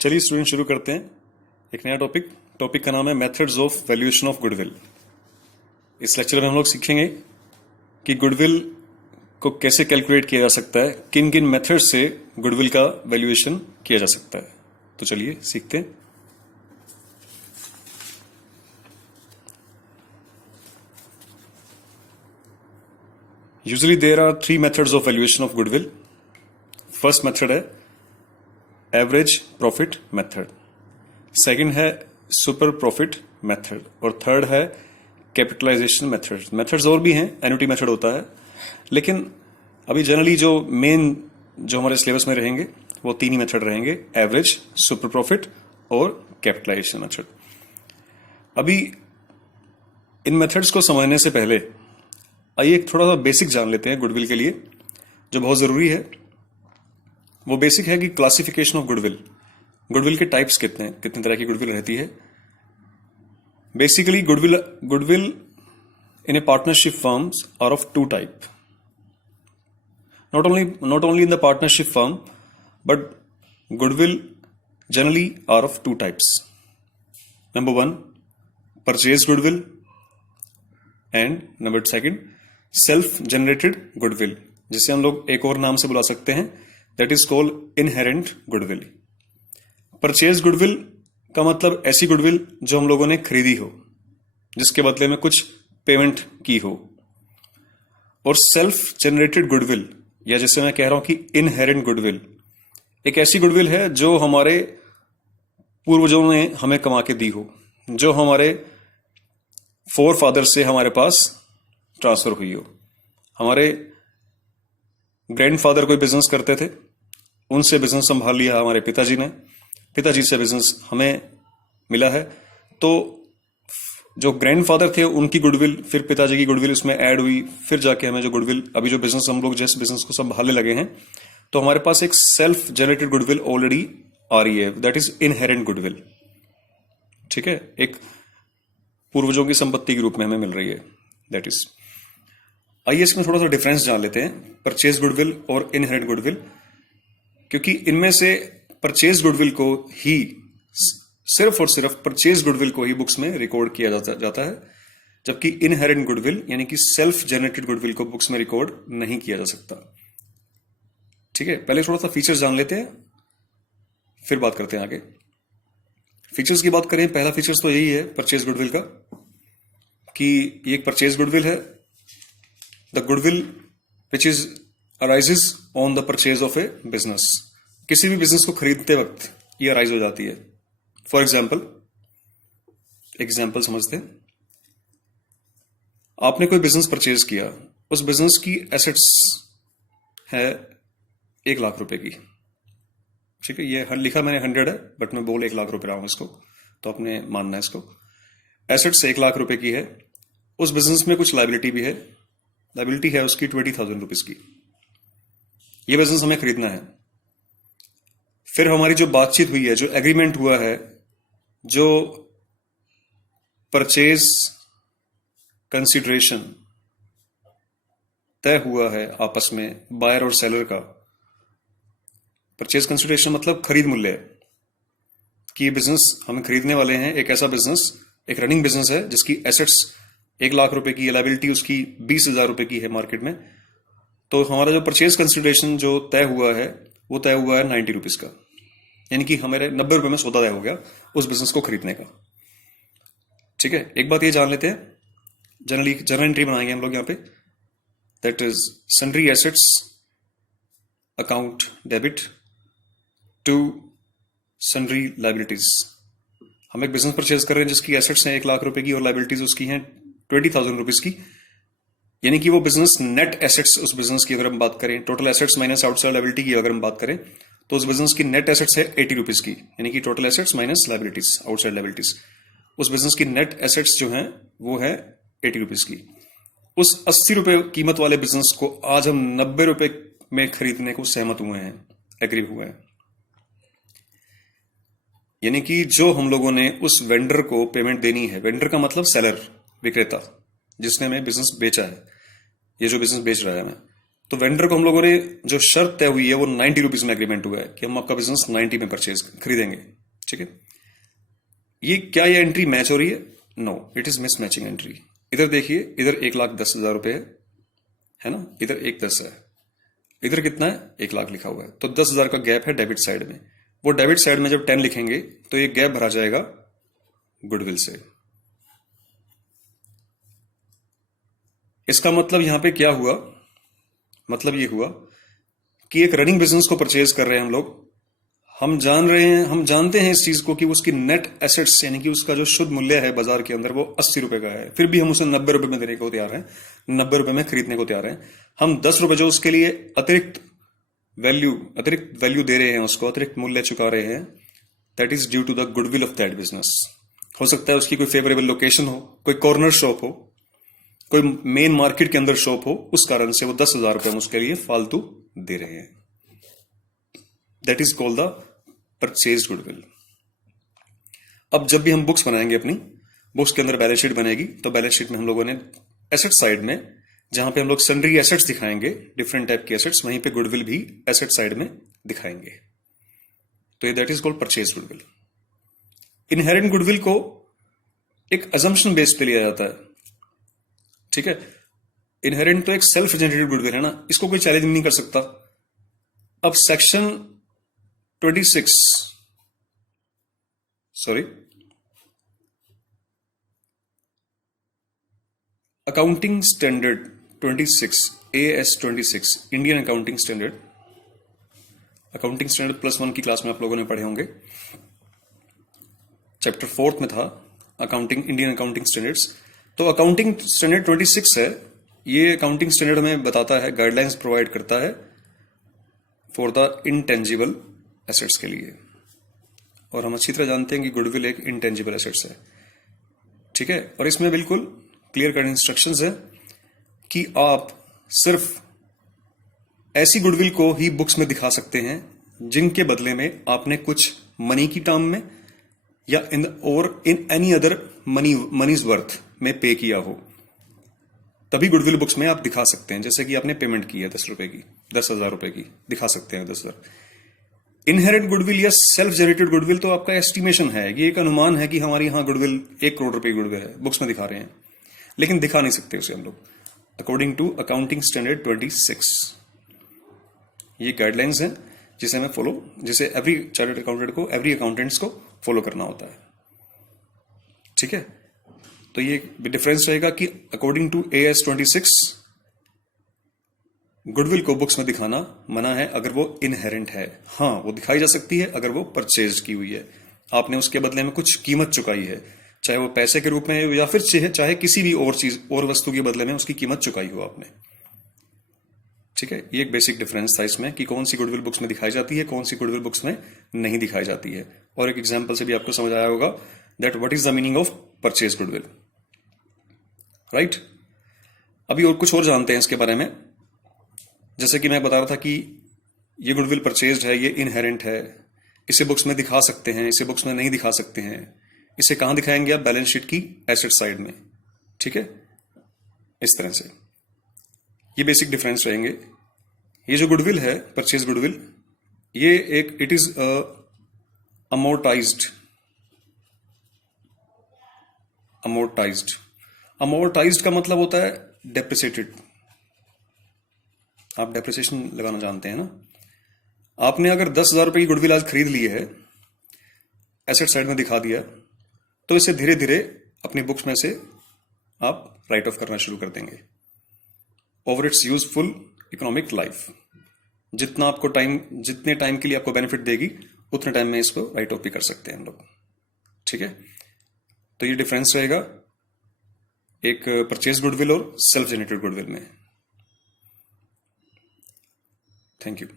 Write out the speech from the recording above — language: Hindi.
चलिए स्टूडेंट शुरू करते हैं एक नया टॉपिक का नाम है methods of valuation of goodwill. इस लेक्चर में हम लोग सीखेंगे कि गुडविल को कैसे कैलकुलेट किया जा सकता है, किन किन मेथड्स से गुडविल का वैल्यूएशन किया जा सकता है। तो चलिए सीखते हैं। Usually there are 3 methods of valuation of goodwill. First method है एवरेज प्रॉफिट मेथड, सेकंड है सुपर प्रॉफिट मेथड और थर्ड है कैपिटलाइजेशन मेथड। मेथड्स और भी हैं, एन्युटी मेथड होता है, लेकिन अभी जनरली जो हमारे सिलेबस में रहेंगे वो 3 ही मेथड रहेंगे, एवरेज, सुपर प्रॉफिट और कैपिटलाइजेशन मेथड। अभी इन मेथड्स को समझने से पहले आइए एक थोड़ा सा बेसिक जान लेते हैं गुडविल के लिए, जो बहुत जरूरी है। वो बेसिक है कि क्लासिफिकेशन ऑफ गुडविल के टाइप्स कितने तरह की गुडविल रहती है। Basically goodwill in a partnership firms are of 2 type. not only in the partnership firm, but goodwill generally are of 2 types. Number 1, purchase goodwill, and number 2, self-generated goodwill, जिसे हम लोग एक और नाम से बुला सकते हैं, that is called inherent goodwill. Purchase goodwill का मतलब ऐसी गुडविल जो हम लोगों ने खरीदी हो, जिसके बदले में कुछ पेमेंट की हो। और सेल्फ जनरेटेड गुडविल, या जैसे मैं कह रहा हूं कि इनहेरेंट गुडविल, एक ऐसी गुडविल है जो हमारे पूर्वजों ने हमें कमा के दी हो, जो हमारे फोरफादर से हमारे पास ट्रांसफर हुई हो। हमारे ग्रैंडफादर कोई बिजनेस करते थे, उनसे बिजनेस संभाल लिया हमारे पिताजी ने, पिताजी से बिजनेस हमें मिला है, तो जो ग्रैंडफादर थे उनकी गुडविल, फिर पिताजी की गुडविल उसमें ऐड हुई, फिर जाके हमें जो गुडविल, अभी जो बिजनेस हम लोग जिस बिजनेस को संभालने लगे हैं, तो हमारे पास एक सेल्फ जनरेटेड गुडविल ऑलरेडी आ रही है, दैट इज इनहेरेंट गुडविल। ठीक है, एक पूर्वजों की संपत्ति के रूप में हमें मिल रही है, दैट इज। आइए इसमें थोड़ा सा डिफरेंस जान लेते हैं, परचेज गुडविल और इनहेरेंट गुडविल, क्योंकि इनमें से परचेज गुडविल को ही, सिर्फ और सिर्फ परचेज गुडविल को ही बुक्स में रिकॉर्ड किया जाता है, जबकि इनहेरेंट गुडविल यानी कि सेल्फ जनरेटेड गुडविल को बुक्स में रिकॉर्ड नहीं किया जा सकता। ठीक है, पहले थोड़ा सा फीचर्स जान लेते हैं, फिर बात करते हैं आगे। फीचर्स की बात करें, पहला फीचर्स तो यही है परचेज गुडविल का, कि ये एक परचेज गुडविल है। The goodwill which is arises on the purchase of A business, किसी भी बिजनेस को खरीदते वक्त ये अराइज हो जाती है। फॉर एग्जाम्पल समझते हैं, आपने कोई बिजनेस परचेज किया, उस बिजनेस की एसेट्स है 1 लाख रुपए की। ठीक है, ये लिखा मैंने 100 है, बट मैं बोल 1 लाख रुपए रहा हूं इसको, तो आपने मानना है इसको। एसेट्स 1 लाख रुपए की है, उस बिजनेस में कुछ लाइबिलिटी भी है, लाइबिलिटी है उसकी 20,000 रुपीज की। ये बिजनेस हमें खरीदना है। फिर हमारी जो बातचीत हुई है, जो एग्रीमेंट हुआ है, जो परचेज कंसिडरेशन तय हुआ है आपस में बायर और सेलर का। परचेज कंसिडरेशन मतलब खरीद मूल्य, कि ये बिजनेस हम खरीदने वाले हैं, एक ऐसा बिजनेस, एक रनिंग बिजनेस है जिसकी एसेट्स 1 लाख रुपए की है, लाइबिलिटी उसकी 20,000 रुपए की है मार्केट में। तो हमारा जो परचेज कंसिडरेशन जो तय हुआ है, वो तय हुआ है 90 रुपीज का, यानी कि हमारे 90 रुपए में सौदा तय हो गया उस बिजनेस को खरीदने का। ठीक है, एक बात ये जान लेते हैं, जर्नल एंट्री बनाएंगे हम लोग यहाँ पे, that is sundry assets account debit to sundry liabilities. हम एक बिजनेस परचेज कर रहे हैं जिसकी एसेट्स हैं 1 लाख रुपए की और लाइबिलिटीज उसकी हैं 20,000 रुपीज की, यानी कि वो बिजनेस नेट एसेट्स, उस बिजनेस की अगर हम बात करें, total assets minus outside liability की अगर हम बात करें, तो उस बिजनेस की नेट एसेट्स है 80 रुपीज की, यानी कि total assets minus liabilities, outside liabilities. उस बिजनेस की नेट एसेट्स जो हैं वो है 80 रुपीज की। उस 80 रुपए कीमत वाले बिजनेस को आज हम 90 रुपए में खरीदने को सहमत हुए हैं, एग्री हुए हैं। यानी कि जो हम लोगों ने उस वेंडर को पेमेंट देनी है, वेंडर का मतलब सेलर, विक्रेता, जिसने हमें बिजनेस बेचा है, ये जो बिजनेस बेच रहा है हमें, तो वेंडर को हम लोगों ने जो शर्त तय हुई है वो 90 रुपीज में एग्रीमेंट हुआ है कि हम आपका बिजनेस 90 में परचेज खरीदेंगे, ठीक है। ये क्या ये एंट्री मैच हो रही है? No, it is mismatching entry. इधर देखिए, इधर 1,10,000 रुपए है ना, इधर 1,10 है, इधर कितना है 1,00,000 लिखा हुआ है, तो 10,000 का गैप है डेबिट साइड में। वो डेबिट साइड में जब 10 लिखेंगे तो ये गैप भरा जाएगा गुडविल से। इसका मतलब यहां पे क्या हुआ? मतलब ये हुआ कि एक रनिंग बिजनेस को परचेज कर रहे हैं हम लोग, हम जानते हैं इस चीज को कि उसकी नेट एसेट्स यानी कि उसका जो शुद्ध मूल्य है बाजार के अंदर वो 80 रुपए का है, फिर भी हम उसे 90 रुपए में देने को तैयार हैं, 90 रुपए में खरीदने को तैयार हैं। हम 10 रुपए जो उसके लिए अतिरिक्त वैल्यू दे रहे हैं, उसको अतिरिक्त मूल्य चुका रहे हैं, that is due to the goodwill of that business. हो सकता है उसकी कोई फेवरेबल लोकेशन हो, कोई कॉर्नर शॉप हो, कोई मेन मार्केट के अंदर शॉप हो, उस कारण से वो 10,000 रुपए हम उसके लिए फालतू दे रहे हैं। That is called the purchase goodwill. अब जब भी हम बुक्स बनाएंगे, अपनी बुक्स के अंदर बैलेंस शीट बनेगी, तो बैलेंस शीट में हम लोगों ने एसेट साइड में जहां पे हम लोग सन्ड्री एसेट्स दिखाएंगे, डिफरेंट टाइप के एसेट्स, वहीं पे गुडविल भी एसेट साइड में दिखाएंगे। तो ये that is called purchase goodwill. Inherent goodwill को एक अजम्पशन बेस पे लिया जाता है, ठीक है। इनहेरेंट तो एक सेल्फ जनरेटेड गुडविल है ना, इसको कोई चैलेंज नहीं कर सकता। अब section 26 accounting standard 26 AS 26 Indian accounting standard +1 की क्लास में आप लोगों ने पढ़े होंगे। चैप्टर 4 में था इंडियन अकाउंटिंग स्टैंडर्ड्स। तो अकाउंटिंग स्टैंडर्ड 26 है, ये अकाउंटिंग स्टैंडर्ड हमें बताता है, गाइडलाइंस प्रोवाइड करता है फॉर द इंटेंजिबल एसेट्स के लिए। और हम अच्छी तरह जानते हैं कि गुडविल एक इंटेंजिबल एसेट्स है, ठीक है। और इसमें बिल्कुल क्लियर कट इंस्ट्रक्शंस है कि आप सिर्फ ऐसी गुडविल को ही बुक्स में दिखा सकते हैं जिनके बदले में आपने कुछ मनी की टर्म में या इन एनी अदर मनीज वर्थ में पे किया हो, तभी गुडविल बुक्स में आप दिखा सकते हैं। जैसे कि आपने पेमेंट की है 10,000 रुपए की, दिखा सकते हैं 10,000। इनहेरेंट गुडविल या सेल्फ जनरेटेड गुडविल तो आपका एस्टिमेशन है, ये एक अनुमान है कि हमारी यहां गुडविल 1 करोड़ रुपए की गुडविल है, बुक्स में दिखा रहे हैं, लेकिन दिखा नहीं सकते उसे हम लोग, अकॉर्डिंग टू अकाउंटिंग स्टैंडर्ड 26। ये गाइडलाइंस हैं जिसे एवरी चार्टर्ड अकाउंटेंट को, एवरी अकाउंटेंट्स को फॉलो करना होता है, ठीक है। तो ये डिफरेंस रहेगा कि अकॉर्डिंग टू AS 26 गुडविल को बुक्स में दिखाना मना है अगर वो इनहेरेंट है। हाँ, वो दिखाई जा सकती है अगर वो परचेज की हुई है, आपने उसके बदले में कुछ कीमत चुकाई है, चाहे वो पैसे के रूप में या फिर चाहे किसी भी और वस्तु के बदले में उसकी कीमत चुकाई हो आपने, ठीक है। ये एक बेसिक डिफरेंस था इसमें कि कौन सी गुडविल बुक्स में दिखाई जाती है, कौन सी गुडविल बुक्स में नहीं दिखाई जाती है। और एक एग्जांपल से भी आपको समझ आया होगा that what is the meaning of purchase goodwill, right. अभी और कुछ और जानते हैं इसके बारे में। जैसे कि मैं बता रहा था कि ये गुडविल परचेज्ड है, ये इनहेरेंट है, इसे बुक्स में दिखा सकते हैं, इसे बुक्स में नहीं दिखा सकते हैं। इसे कहां दिखाएंगे आप? बैलेंस शीट की एसेट साइड में, ठीक है, इस तरह से। ये बेसिक डिफरेंस रहेंगे। ये जो गुडविल है, परचेज गुडविल, ये एक इट इज अमोर्टाइज्ड का मतलब होता है डेप्रिसिएटेड। आप डेप्रिसिएशन लगाना जानते हैं ना। आपने अगर 10,000 रुपए की गुडविल आज खरीद ली है, एसेट साइड में दिखा दिया, तो इसे धीरे धीरे अपनी बुक्स में से आप राइट ऑफ करना शुरू कर देंगे over it's useful economic life. जितने टाइम के लिए आपको बेनिफिट देगी, उतने टाइम में इसको राइट ऑफ भी कर सकते हैं हम लोग, ठीक है। तो ये डिफरेंस रहेगा एक परचेज गुडविल और सेल्फ जनरेटेड गुडविल में। Thank you.